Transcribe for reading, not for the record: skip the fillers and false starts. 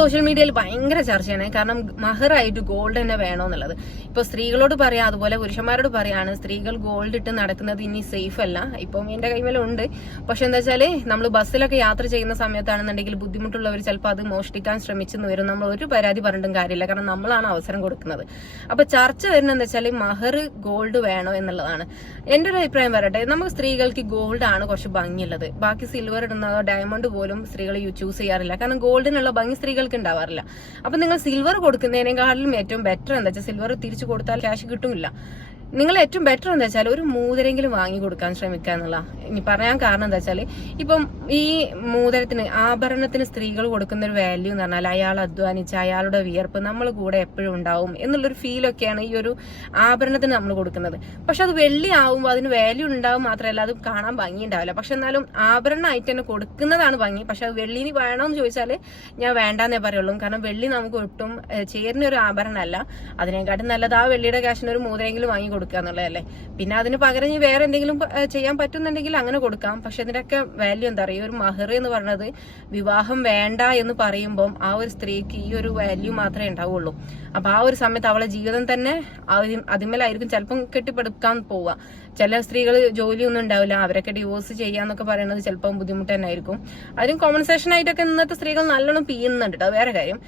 Social മീഡിയയിൽ ഭയങ്കര ചർച്ചയാണ്. കാരണം മഹറായിട്ട് ഗോൾഡ് തന്നെ വേണോന്നുള്ളത്. ഇപ്പൊ സ്ത്രീകളോട് പറയാം, അതുപോലെ പുരുഷന്മാരോട് പറയാണ്, സ്ത്രീകൾ ഗോൾഡ് ഇട്ട് നടക്കുന്നത് ഇനി സേഫ് അല്ല. ഇപ്പം എന്റെ കൈമേലുണ്ട്. പക്ഷെ എന്താ വെച്ചാല് നമ്മൾ ബസ്സിലൊക്കെ യാത്ര ചെയ്യുന്ന സമയത്താണെന്നുണ്ടെങ്കിൽ ബുദ്ധിമുട്ടുള്ളവർ ചിലപ്പോൾ അത് മോഷ്ടിക്കാൻ ശ്രമിച്ചെന്ന് വരും. നമ്മൾ ഒരു പരാതി പറഞ്ഞിട്ടും കാര്യമില്ല, കാരണം നമ്മളാണ് അവസരം കൊടുക്കുന്നത്. അപ്പൊ ചർച്ച വരുന്നത് എന്താ വെച്ചാൽ മഹർ ഗോൾഡ് വേണോ എന്നുള്ളതാണ്. എന്റെ ഒരു അഭിപ്രായം പറയട്ടെ, നമുക്ക് സ്ത്രീകൾക്ക് ഗോൾഡ് ആണ് കുറച്ച് ഭംഗിയുള്ളത്. ബാക്കി സിൽവർ ഇടുന്നതോ ഡയമണ്ട് പോലും സ്ത്രീകൾ ചൂസ് ചെയ്യാറില്ല. കാരണം ഗോൾഡിനുള്ള ഭംഗി സ്ത്രീകൾക്ക് ഉണ്ടാവാറില്ല. അപ്പൊ നിങ്ങൾ സിൽവർ കൊടുക്കുന്നതിനേക്കാളും ഏറ്റവും ബെറ്റർ എന്താ വെച്ചാൽ, സിൽവർ തിരിച്ചു കൊടുത്താൽ ക്യാഷ് കിട്ടുമില്ല. നിങ്ങൾ ഏറ്റവും ബെറ്റർ എന്താ വെച്ചാൽ ഒരു മോതിരെങ്കിലും വാങ്ങി കൊടുക്കാൻ ശ്രമിക്കുക എന്നുള്ള. ഇനി പറയാൻ കാരണം എന്താ വെച്ചാൽ, ഇപ്പം ഈ മോതിരത്തിന്, ആഭരണത്തിന് സ്ത്രീകൾ കൊടുക്കുന്ന ഒരു വാല്യൂ എന്ന് പറഞ്ഞാൽ അയാൾ അധ്വാനിച്ച അയാളുടെ വിയർപ്പ് നമ്മൾ കൂടെ എപ്പോഴും ഉണ്ടാവും എന്നുള്ളൊരു ഫീലൊക്കെയാണ് ഈ ഒരു ആഭരണത്തിന് നമ്മൾ കൊടുക്കുന്നത്. പക്ഷെ അത് വെള്ളി ആവുമ്പോൾ അതിന് വാല്യൂ ഉണ്ടാവും മാത്രമല്ല അത് കാണാൻ ഭംഗി ഉണ്ടാവില്ല. പക്ഷെ എന്നാലും ആഭരണമായിട്ട് തന്നെ കൊടുക്കുന്നതാണ് ഭംഗി. പക്ഷെ അത് വെള്ളിന് വേണമെന്ന് ചോദിച്ചാൽ ഞാൻ വേണ്ടാന്നേ പറയുള്ളൂ. കാരണം വെള്ളി നമുക്ക് ഒട്ടും ചേരുന്ന ഒരു ആഭരണമല്ല. അതിനെക്കാട്ടും നല്ലത് ആ വെള്ളിയുടെ ക്യാഷിന് ഒരു മോതിരെങ്കിലും വാങ്ങി കൊടുക്കുക എന്നുള്ളതല്ലേ. പിന്നെ അതിന് പകരം വേറെ എന്തെങ്കിലും ചെയ്യാൻ പറ്റുന്നുണ്ടെങ്കിൽ അങ്ങനെ കൊടുക്കാം. പക്ഷെ ഇതിനൊക്കെ വാല്യൂ എന്താ പറയുക, ഒരു മഹർ എന്ന് പറയുന്നത് വിവാഹം വേണ്ട എന്ന് പറയുമ്പോൾ ആ ഒരു സ്ത്രീക്ക് ഈ ഒരു വാല്യൂ മാത്രമേ ഉണ്ടാവുള്ളൂ. അപ്പൊ ആ ഒരു സമയത്ത് അവളെ ജീവിതം തന്നെ അതിന്മേലായിരിക്കും ചിലപ്പം കെട്ടിപ്പടുക്കാൻ പോവുക. ചില സ്ത്രീകൾ ജോലിയൊന്നും ഉണ്ടാവില്ല, അവരൊക്കെ ഡിവോഴ്സ് ചെയ്യാന്നൊക്കെ പറയുന്നത് ചിലപ്പം ബുദ്ധിമുട്ട് തന്നെ ആയിരിക്കും. അതിനും കോമ്പൻസേഷൻ ആയിട്ടൊക്കെ ഇന്നത്തെ സ്ത്രീകൾ നല്ലോണം പിയുന്നുണ്ട്. അത് വേറെ കാര്യം.